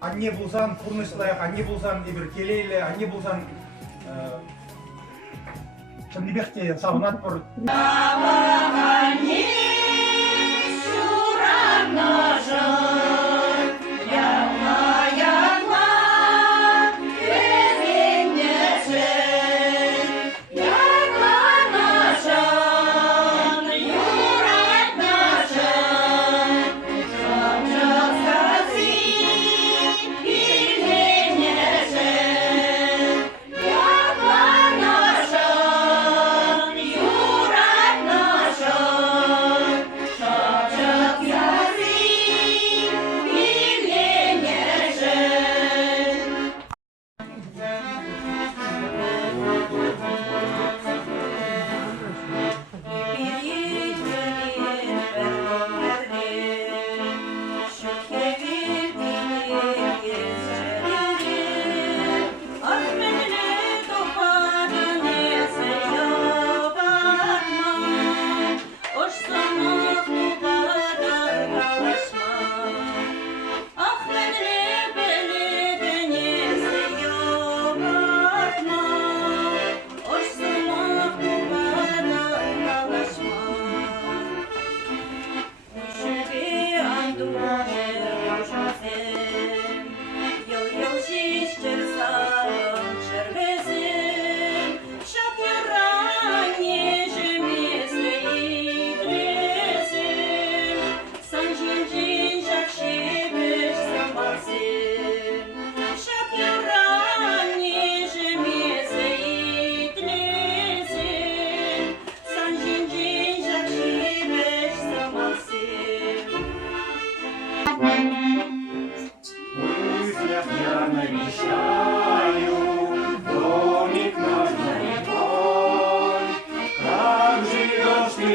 Anne bulsan kurnishlayak, anne bulsan bir keleyle, anne bulsan Çandibek'te savunat var.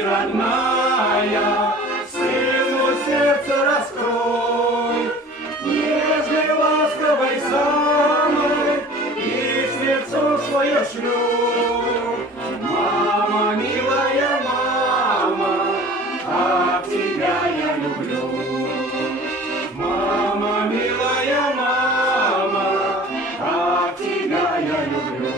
Родная, сыну сердце раскрой, нежной, ласковой самой, и сердцу свое шлю. Мама, милая мама, как тебя я люблю. Мама, милая мама, как тебя я люблю.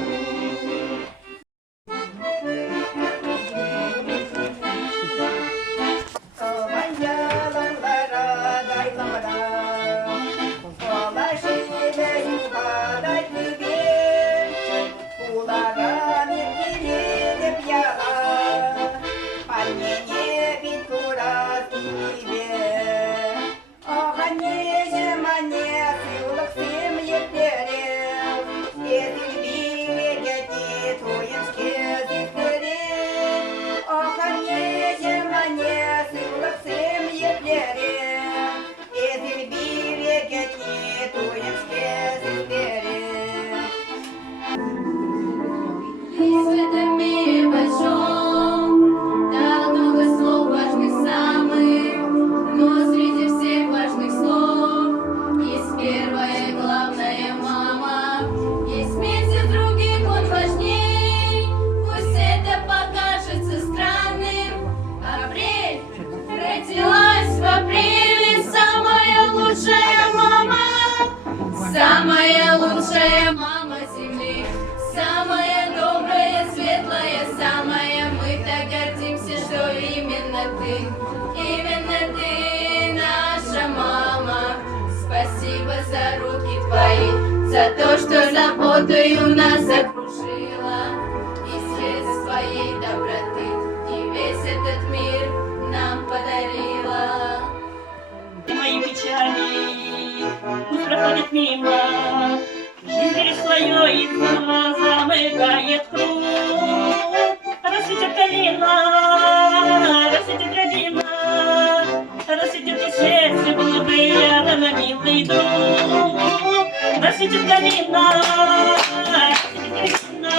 Самая лучшая мама земли, самая добрая, светлая, самая. Мы так гордимся, что именно ты наша мама. Спасибо за руки твои, за то, что заботою нас окружила, и свет своей доброты, и весь этот мир нам подарила. Мои печали пусть проходят мимо, жизнь свое и замыкает круг. Расцветет калина, расцветет рябина, расцветет и сердце голубые, на милый друг. Расцветет калина, расцветет рябина,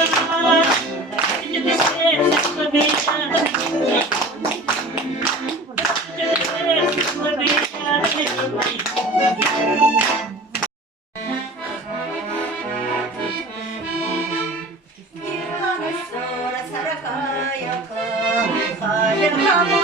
расцветет и сердце голубые, на милый друг. Расцветет и сердце голубые, Come